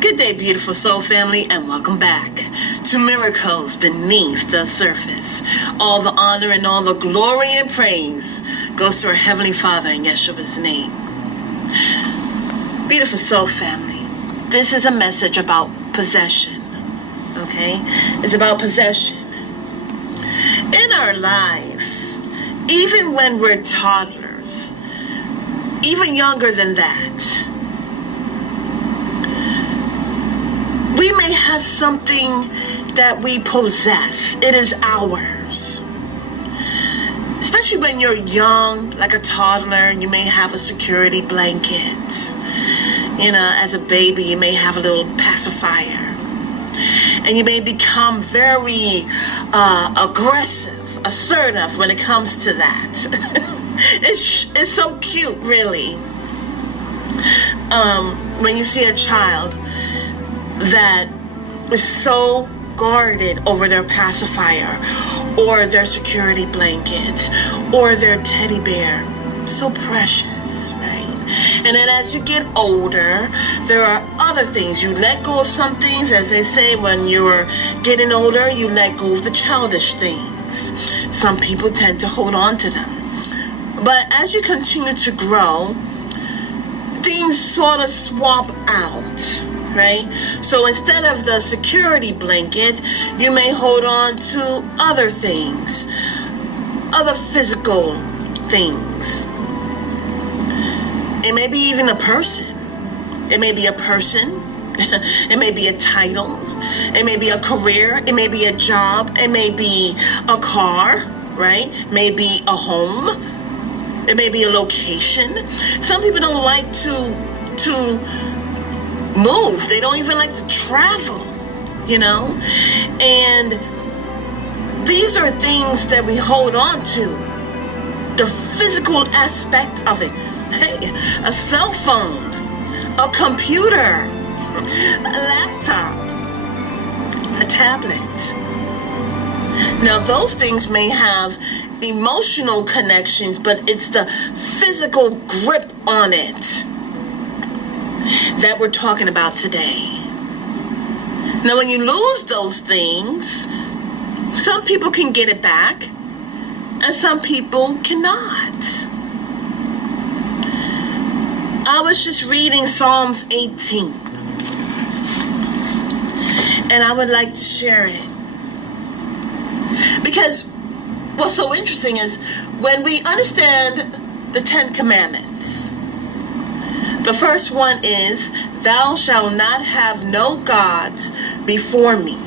Good day, beautiful soul family, and welcome back to Miracles Beneath the Surface. All the honor and all the glory and praise goes to our Heavenly Father in Yeshua's name. Beautiful soul family, this is a message about possession, okay? It's about possession. In our life, even when we're toddlers, even younger than that, we may have something that we possess. It is ours. Especially when you're young, like a toddler, you may have a security blanket. You know, as a baby, you may have a little pacifier. And you may become very aggressive, assertive when it comes to that. It's so cute, really. When you see a child that is so guarded over their pacifier or their security blanket or their teddy bear, so precious, right? And then as you get older, there are other things. You let go of some things, as they say, when you're getting older, you let go of the childish things. Some people tend to hold on to them. But as you continue to grow, things sort of swap out. Right? So instead of the security blanket, you may hold on to other things, other physical things. It may be even a person. It may be a person. It may be a title. It may be a career. It may be a job. It may be a car, right? It may be a home. It may be a location. Some people don't like to move. They don't even like to travel, you know? And these are things that we hold on to. The physical aspect of it. Hey, a cell phone, a computer, a laptop, a tablet. Now, those things may have emotional connections, but it's the physical grip on it that we're talking about today. Now, when you lose those things, some people can get it back and some people cannot. I was just reading Psalms 18 and I would like to share it, because what's so interesting is when we understand the 10 Commandments. The first one is, thou shalt not have no gods before me.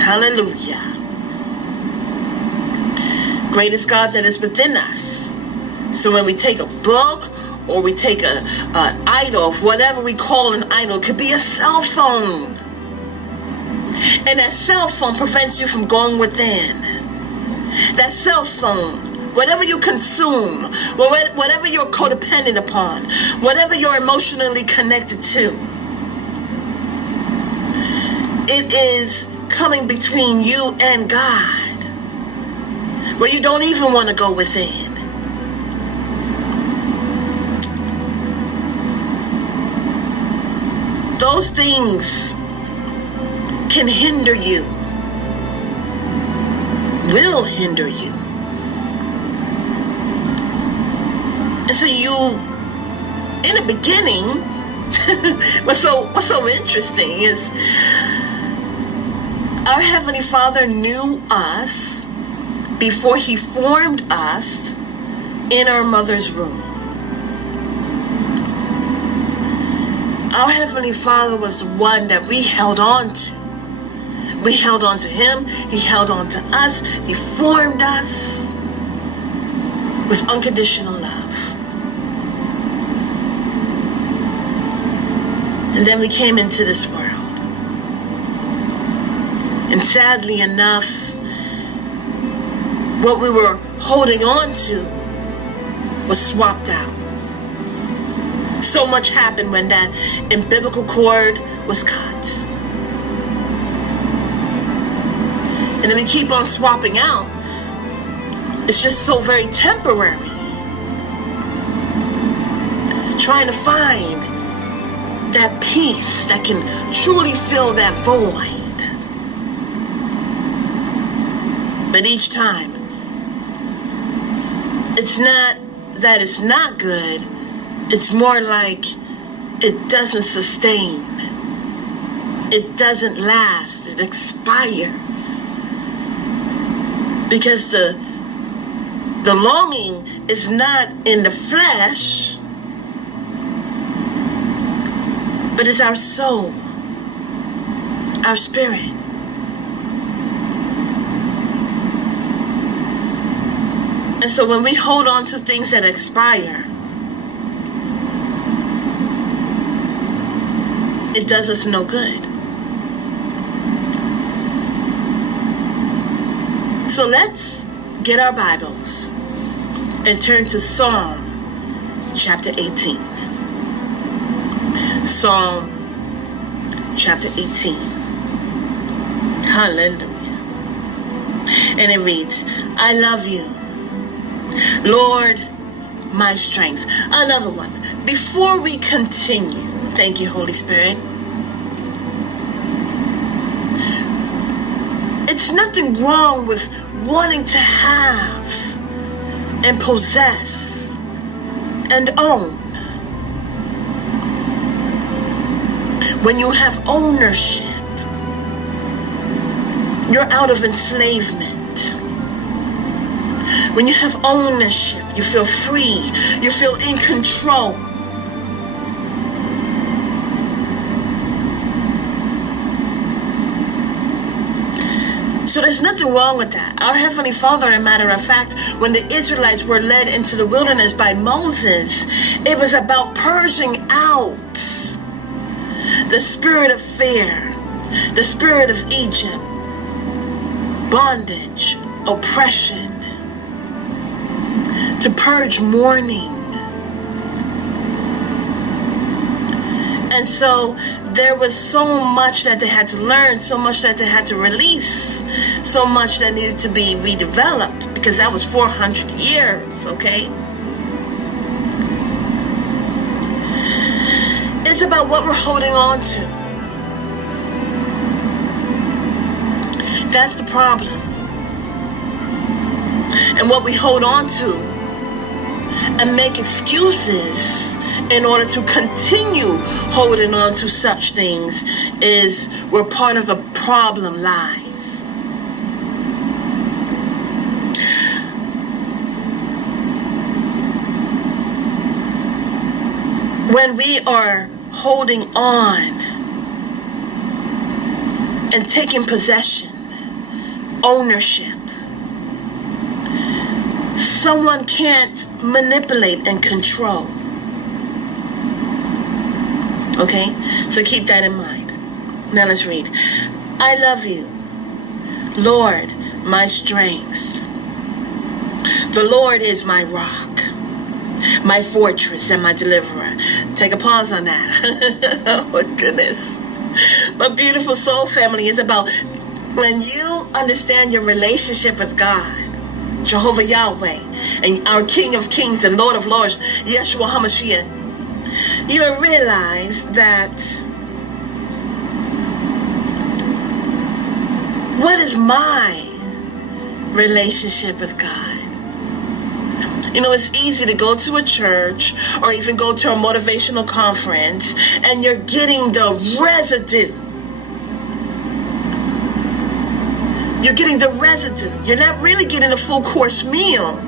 Hallelujah. Greatest God that is within us. So when we take a book or we take an idol, whatever we call an idol, it could be a cell phone. And that cell phone prevents you from going within. That cell phone, whatever you consume, whatever you're codependent upon, whatever you're emotionally connected to, it is coming between you and God, where you don't even want to go within. Those things can hinder you, will hinder you. And so you, in the beginning, what's so interesting is our Heavenly Father knew us before He formed us in our mother's womb. Our Heavenly Father was the one that we held on to. We held on to Him. He held on to us. He formed us with unconditional love. And then we came into this world. And sadly enough, what we were holding on to was swapped out. So much happened when that umbilical cord was cut. And then we keep on swapping out. It's just so very temporary. Trying to find that peace that can truly fill that void. But each time, it's not that it's not good, it's more like it doesn't sustain. It doesn't last, it expires. Because the longing is not in the flesh, but it's our soul, our spirit. And so when we hold on to things that expire, it does us no good. So let's get our Bibles and turn to Psalm chapter 18. Psalm chapter 18. Hallelujah. And it reads, I love you, Lord, my strength. Another one. Before we continue, thank you, Holy Spirit. It's nothing wrong with wanting to have and possess and own. When you have ownership, you're out of enslavement. When you have ownership, you feel free, you feel in control. So there's nothing wrong with that. Our Heavenly Father, as a matter of fact, when the Israelites were led into the wilderness by Moses, it was about purging out the spirit of fear, the spirit of Egypt, bondage, oppression, to purge mourning. And so there was so much that they had to learn, so much that they had to release, so much that needed to be redeveloped, because that was 400 years, okay? It's about what we're holding on to. That's the problem. And what we hold on to and make excuses in order to continue holding on to such things is where part of the problem lies. When we are holding on and taking possession, ownership, someone can't manipulate and control. Okay, so keep that in mind. Now let's read. I love you, Lord, my strength. The Lord is my rock, my fortress, and my deliverer. Take a pause on that. Oh my goodness. My beautiful soul family is about when you understand your relationship with God, Jehovah Yahweh, and our King of Kings and Lord of Lords, Yeshua HaMashiach, you realize that what is my relationship with God? You know, it's easy to go to a church or even go to a motivational conference and you're getting the residue. You're getting the residue. You're not really getting a full course meal.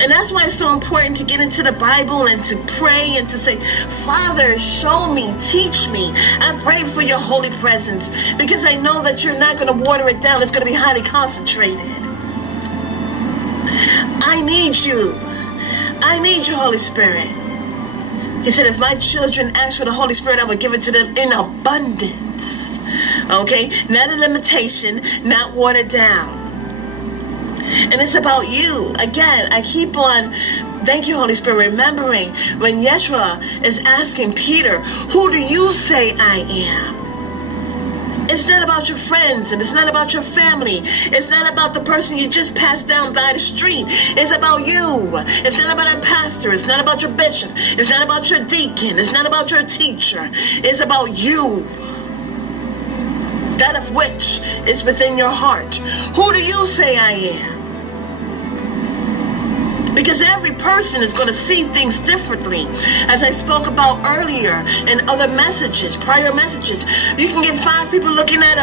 And that's why it's so important to get into the Bible and to pray and to say, Father, show me, teach me. I pray for your holy presence because I know that you're not going to water it down. It's going to be highly concentrated. I need you. I need you, Holy Spirit. He said, if my children ask for the Holy Spirit, I will give it to them in abundance. Okay? Not a limitation, not watered down. And it's about you. Again, I keep on, thank you, Holy Spirit, remembering when Yeshua is asking Peter, who do you say I am? It's not about your friends, and it's not about your family. It's not about the person you just passed down by the street. It's about you. It's not about a pastor. It's not about your bishop. It's not about your deacon. It's not about your teacher. It's about you. That of which is within your heart. Who do you say I am? Because every person is going to see things differently. As I spoke about earlier in other messages, prior messages, you can get 5 people looking at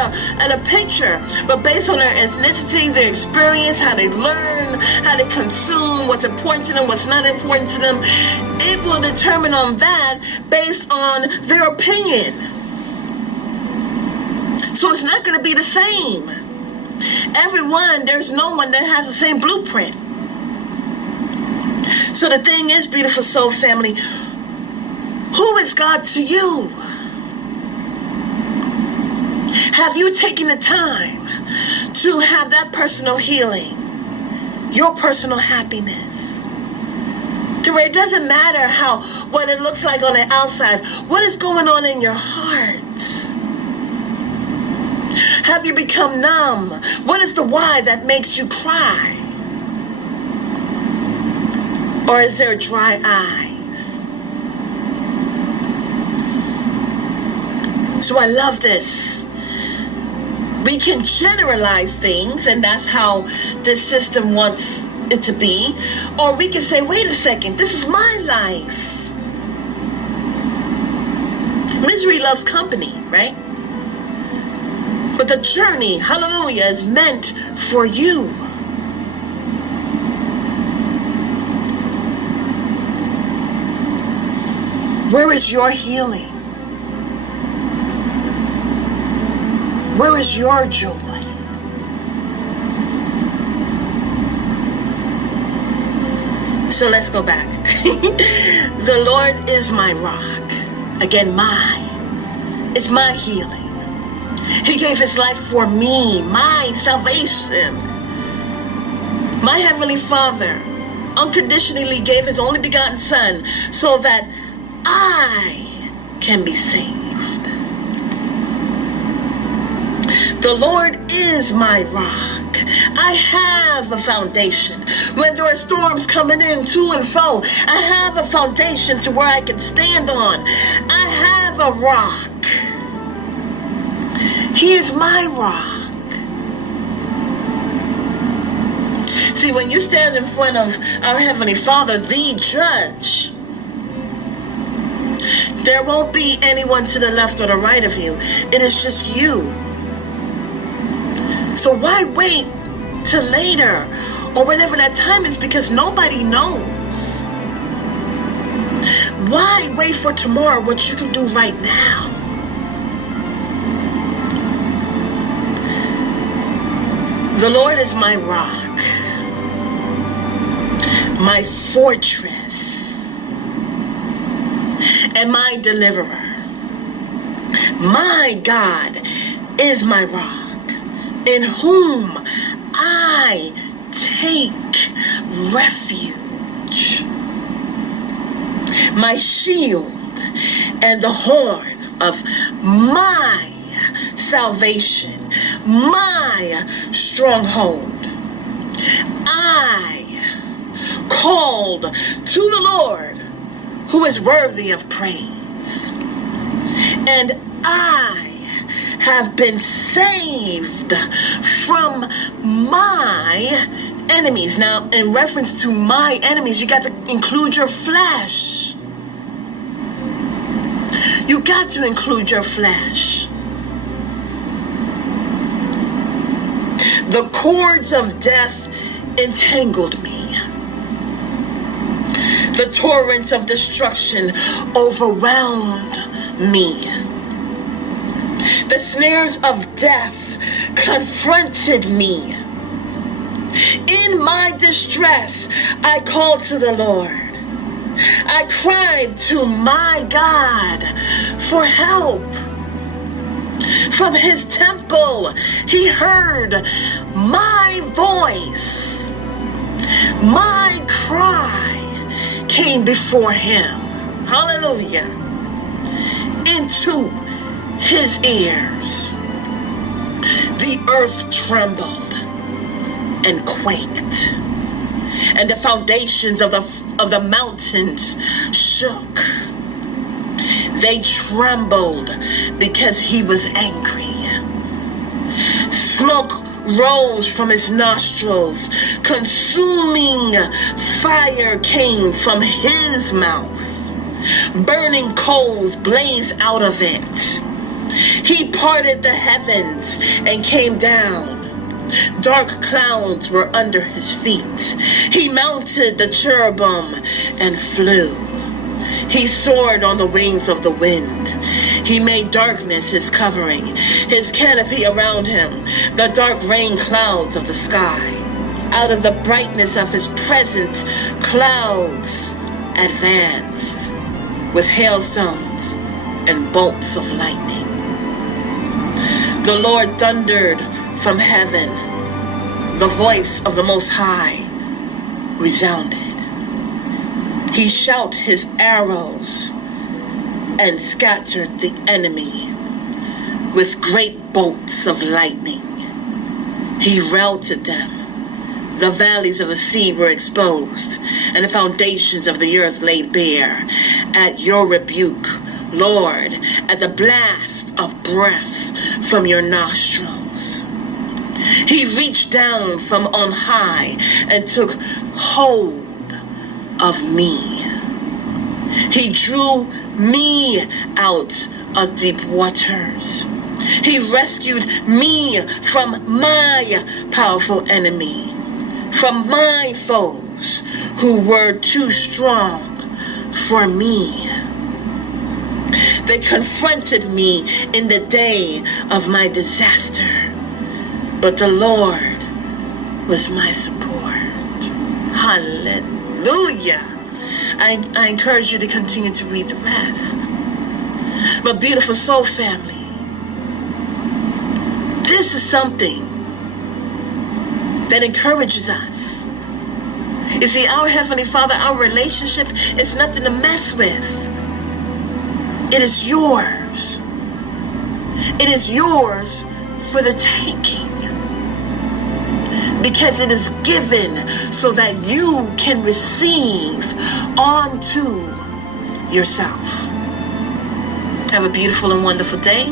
a picture, but based on their ethnicity, their experience, how they learn, how they consume, what's important to them, what's not important to them, it will determine on that based on their opinion. So it's not going to be the same. Everyone, there's no one that has the same blueprint. So the thing is, beautiful soul family, who is God to you? Have you taken the time to have that personal healing, your personal happiness? To where it doesn't matter what it looks like on the outside, what is going on in your heart? Have you become numb? What is the why that makes you cry? Or is there dry eyes? So I love this. We can generalize things, and that's how this system wants it to be. Or we can say, wait a second, this is my life. Misery loves company, right? But the journey, hallelujah, is meant for you. Where is your healing? Where is your joy? So let's go back. The Lord is my rock. Again, it's my healing. He gave his life for me, my salvation. My Heavenly Father unconditionally gave his only begotten Son so that I can be saved. The Lord is my rock. I have a foundation. When there are storms coming in to and fro, I have a foundation to where I can stand on. I have a rock. He is my rock. See, when you stand in front of our Heavenly Father, the judge, there won't be anyone to the left or the right of you. It is just you. So why wait till later or whenever that time is, because nobody knows. Why wait for tomorrow what you can do right now? The Lord is my rock, my fortress, and my deliverer. My God is my rock, in whom I take refuge. My shield and the horn of my salvation, my stronghold. I called to the Lord, who is worthy of praise, and I have been saved from my enemies. Now, in reference to my enemies, you got to include your flesh. You got to include your flesh. The cords of death entangled me. The torrents of destruction overwhelmed me. The snares of death confronted me. In my distress, I called to the Lord. I cried to my God for help. From his temple, he heard my voice. My cry came before him. Hallelujah. Into his ears. the earth trembled and quaked, and the foundations of the mountains shook. They trembled because he was angry. Smoke rose from his nostrils. Consuming fire came from his mouth. Burning coals blazed out of it. He parted the heavens and came down. Dark clouds were under his feet. He mounted the cherubim and flew. He soared on the wings of the wind. He made darkness his covering, his canopy around him, the dark rain clouds of the sky. Out of the brightness of his presence, clouds advanced with hailstones and bolts of lightning. The Lord thundered from heaven. The voice of the Most High resounded. He shot his arrows and scattered the enemy with great bolts of lightning. He routed them. The valleys of the sea were exposed, and the foundations of the earth laid bare. At your rebuke, Lord, at the blast of breath from your nostrils. He reached down from on high and took hold of me. He drew me out of deep waters. He rescued me from my powerful enemy, from my foes who were too strong for me. They confronted me in the day of my disaster, but the Lord was my support. Hallelujah. I encourage you to continue to read the rest. But beautiful soul family, this is something that encourages us. You see, our Heavenly Father, our relationship is nothing to mess with. It is yours. It is yours for the taking. Because it is given so that you can receive onto yourself. Have a beautiful and wonderful day.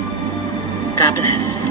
God bless.